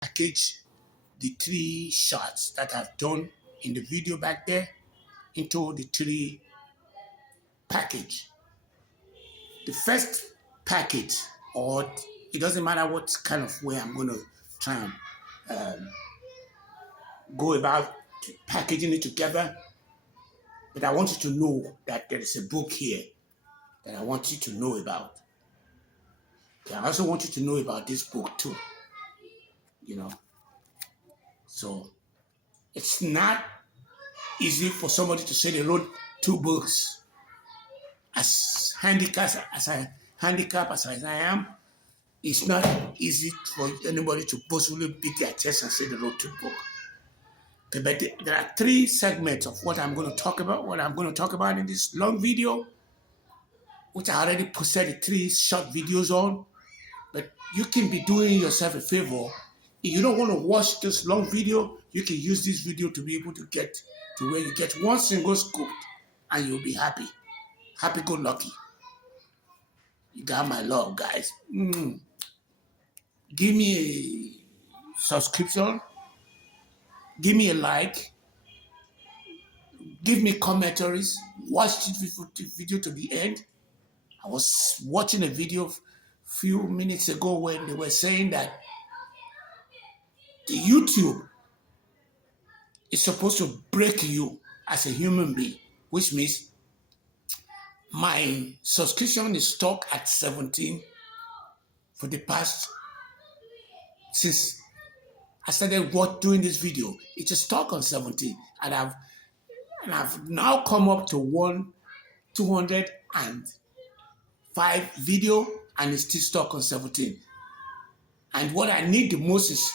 package the three shots that I've done in the video back there into the three package. The first package, or it doesn't matter what kind of way I'm going to try and go about packaging it together, but I want you to know that there is a book here that I want you to know about. I also want you to know about this book too, you know. So it's not easy for somebody to say they wrote two books. As handicapped as I am, it's not easy for anybody to possibly beat their chest and say they wrote two books. Okay, but there are three segments of what I'm going to talk about, in this long video, which I already posted the three short videos on. But you can be doing yourself a favor. If you don't want to watch this long video, you can use this video to be able to get to where you get one single scoop and you'll be happy. Happy go lucky. You got my love, guys. Give me a subscription. Give me a like. Give me commentaries. Watch this video to the end. I was watching a video a few minutes ago when they were saying that the YouTube is supposed to break you as a human being, which means my subscription is stuck at 17 for the past, since I started doing this video. It's just stuck on 17, and I've now come up to 205 video, and it's still stuck on 17. And what I need the most is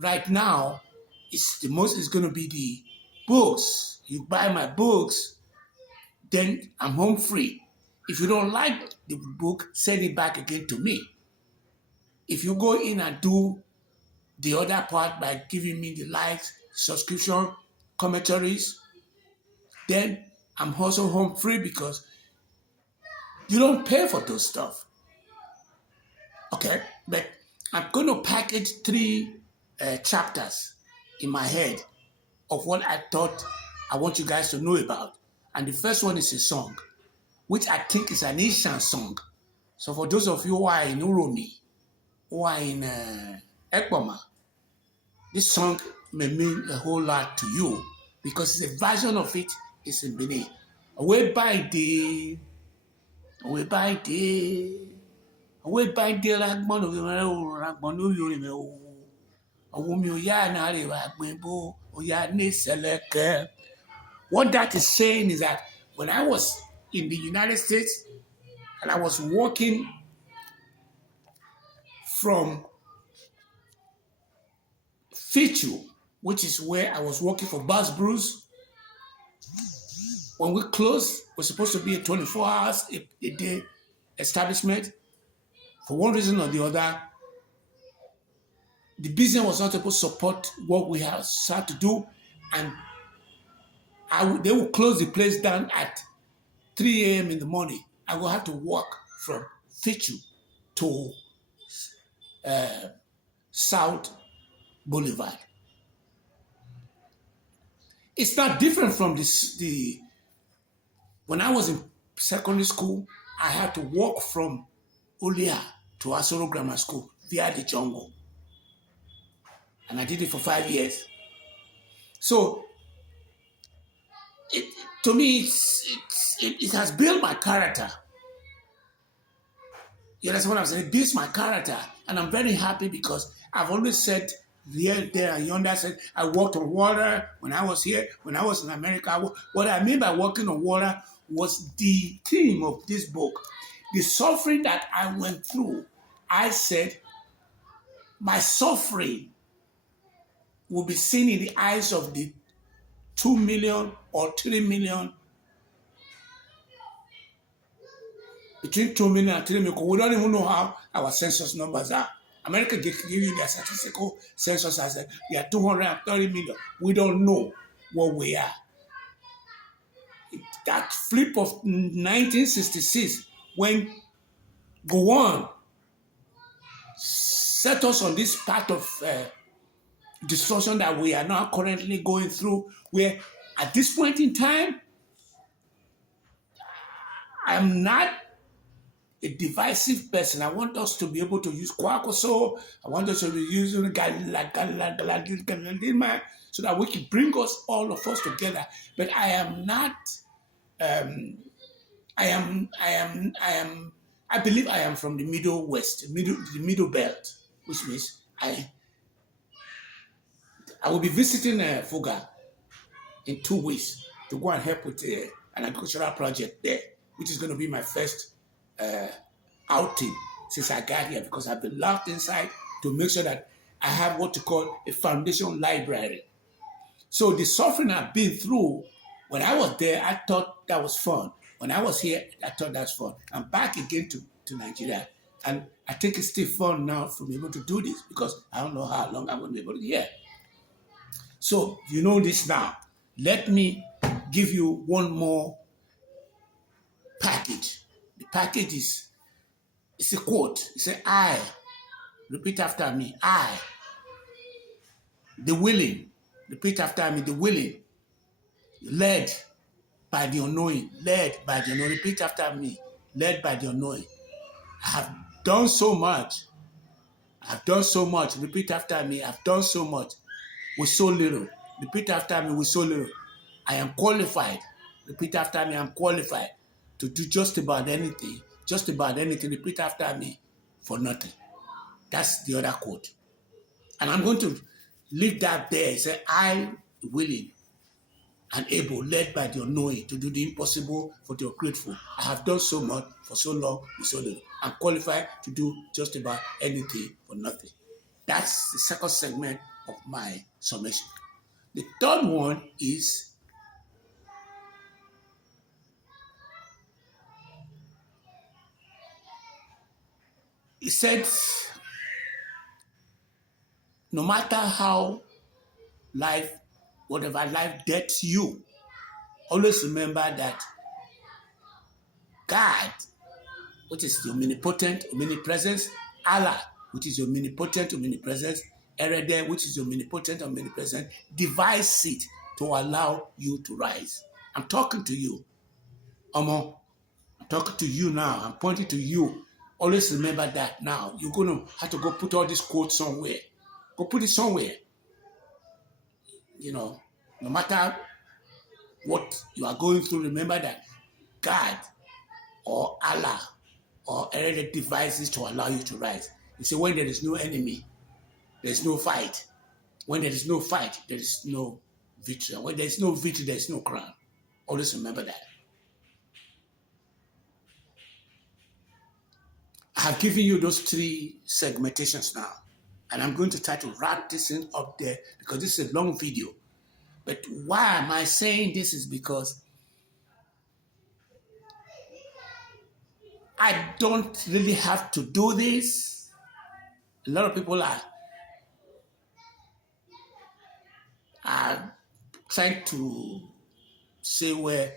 right now is going to be the books. You buy my books, then I'm home free. If you don't like the book, send it back again to me. If you go in and do the other part by giving me the likes, subscription, commentaries, then I'm also home free because you don't pay for those stuff. Okay, but I'm going to package three chapters in my head of what I thought I want you guys to know about. And the first one is a song, which I think is an Asian song. So for those of you who are in Uromi, who are in Ekboma, this song may mean a whole lot to you because it's a version of it is in Benin. Away by day, away by day, away by day, like one of you, what that is saying is that when I was in the United States and I was working from Fichu, which is where I was working for Bass Bruce, when we closed, we're supposed to be a 24 hours a day establishment. For one reason or the other, the business was not able to support what we had to do, and they will close the place down at 3 a.m. in the morning. I will have to walk from Fichu to South Boulevard. It's not different from when I was in secondary school, I had to walk from Olia to Asoro Grammar School via the jungle. And I did it for 5 years. So, to me, it has built my character. You understand what I'm saying? It builds my character. And I'm very happy because I've always said here, there, and yonder, said I walked on water when I was here, when I was in America. What I mean by walking on water was the theme of this book. The suffering that I went through, I said, my suffering will be seen in the eyes of the 2 million or 3 million, between 2 million and 3 million. We don't even know how our census numbers are. America give you their statistical census as we are 230 million. We don't know what we are. That flip of 1966, when Gowon set us on this path of destruction that we are now currently going through, where at this point in time, I'm not a divisive person. I want us to be able to use Kwakoso. I want us to be using Galadima so that we can bring us all of us together. But I am not. Um, I believe I am from the Middle West, the Middle Belt, which means I will be visiting Fuga in 2 weeks to go and help with an agricultural project there, which is going to be my first outing since I got here, because I've been locked inside to make sure that I have what you call a foundation library. So the suffering I've been through, when I was there, I thought that was fun. When I was here, I thought that's fun. I'm back again to Nigeria, and I think it's still fun now for me able to do this, because I don't know how long I'm going to be able to hear. So you know this now. Let me give you one more package. The package is, it's a quote. It says, I, repeat after me, I, the willing, repeat after me, the willing, led by the unknowing, led by the unknowing, repeat after me, led by the unknowing. I have done so much. I've done so much. Repeat after me, I've done so much with so little. Repeat after me, with so little. I am qualified. Repeat after me, I'm qualified to do just about anything. Just about anything. Repeat after me, for nothing. That's the other quote. And I'm going to leave that there. Say, I willing and able, led by the unknowing, to do the impossible for the grateful. I have done so much for so long with so little. I'm qualified to do just about anything for nothing. That's the second segment of my summation. The third one is, he said, no matter how life, whatever life gets you, always remember that God, which is the omnipotent, omnipresence, Allah, which is omnipotent, omnipresence, Erede, which is omnipotent, omnipresent, devise it to allow you to rise. I'm talking to you, Omo. I'm talking to you now. I'm pointing to you. Always remember that now. You're going to have to go put all these quotes somewhere. Go put it somewhere. You know, no matter what you are going through, remember that God or Allah or any devices to allow you to rise. You see, when there is no enemy, there is no fight. When there is no fight, there is no victory. And when there is no victory, there is no crown. Always remember that. I have given you those three segmentations now. And I'm going to try to wrap this in up there because this is a long video. But why am I saying this is because I don't really have to do this. A lot of people are trying to say where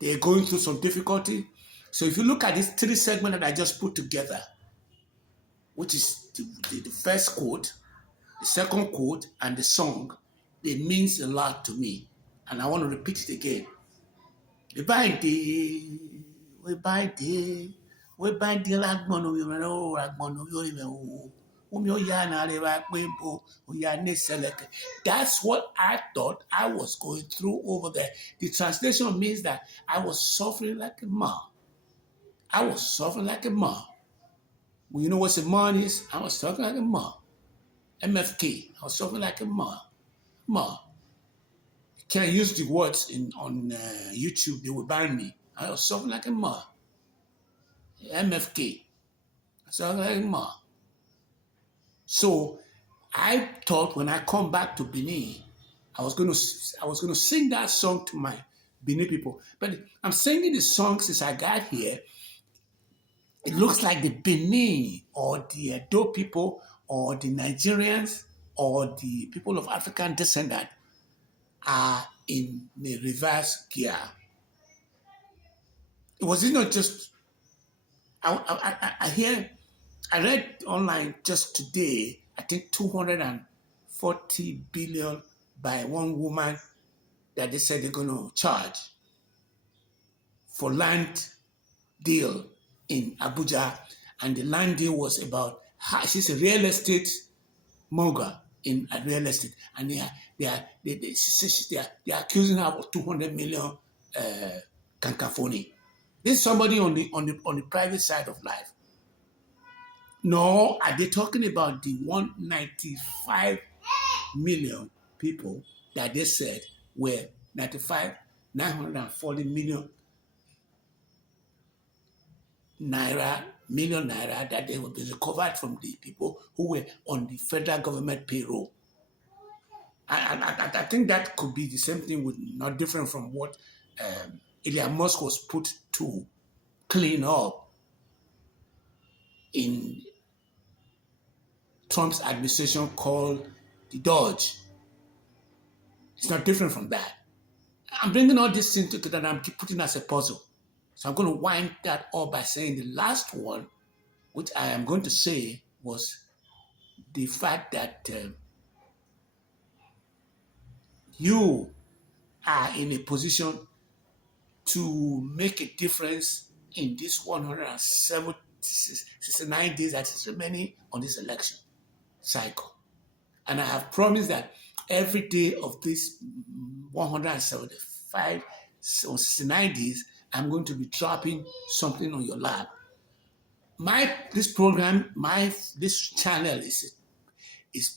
they're going through some difficulty. So if you look at these three segments that I just put together, which is the first quote, the second quote, and the song, it means a lot to me. And I want to repeat it again. We bind the lagbono, that's what I thought I was going through over there. The translation means that I was suffering like a man. I was suffering like a man. Well, you know what a man is? I was suffering like a man. MFK. I was suffering like a man. Man. You can't use the words on YouTube. They will ban me. I was suffering like a man. MFK. I was suffering like a man. So I thought when I come back to Benin, I was going to sing that song to my Benin people. But I'm singing the song since I got here. It looks like the Benin or the Edo people or the Nigerians or the people of African descent are in the reverse gear. It was not just, I read online just today, I think 200 and 40 billion by one woman that they said they're going to charge for land deal in Abuja. And the land deal was about, she's a real estate mogul in real estate. And they are accusing her of 200 million cancafoni. This is somebody on the private side of life. No, are they talking about the 195 million people that they said were 940 million naira that they would be recovered from the people who were on the federal government payroll? I think that could be the same thing, with not different from what Elon Musk was put to clean up in Trump's administration, called the Dodge. It's not different from that. I'm bringing all this into that, and I'm putting as a puzzle. So I'm going to wind that up by saying the last one, which I am going to say, was the fact that you are in a position to make a difference in this 169 days that is remaining on this election cycle. And I have promised that every day of this 175 or 69 days, I'm going to be dropping something on your lap. This channel is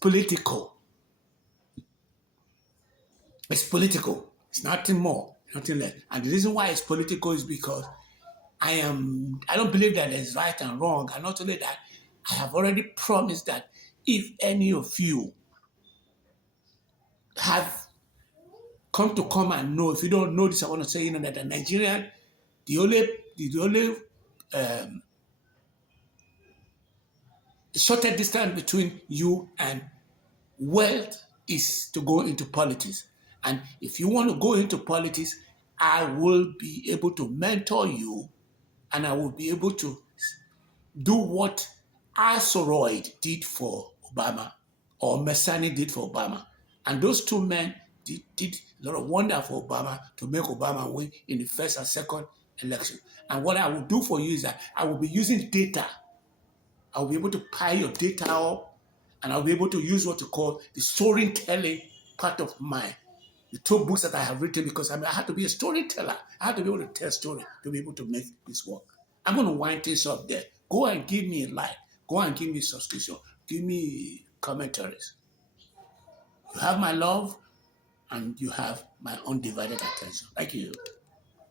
political. It's political. It's nothing more, nothing less. And the reason why it's political is because I don't believe that there's right and wrong. And not only that, I have already promised that if any of you have come and know, if you don't know this, I want to say, that the Nigerian, the only shortest distance between you and wealth is to go into politics. And if you want to go into politics, I will be able to mentor you, and I will be able to do what Asoroid did for Obama, or Messani did for Obama. And those two men did a lot of wonder for Obama to make Obama win in the first and second election. And what I will do for you is that I will be using data. I'll be able to pile your data up, and I'll be able to use what you call the storytelling part of the two books that I have written, because I have to be a storyteller. I have to be able to tell story to be able to make this work. I'm going to wind things up there. Go and give me a like. Go and give me a subscription. Give me commentaries. You have my love, and you have my undivided attention. Thank you.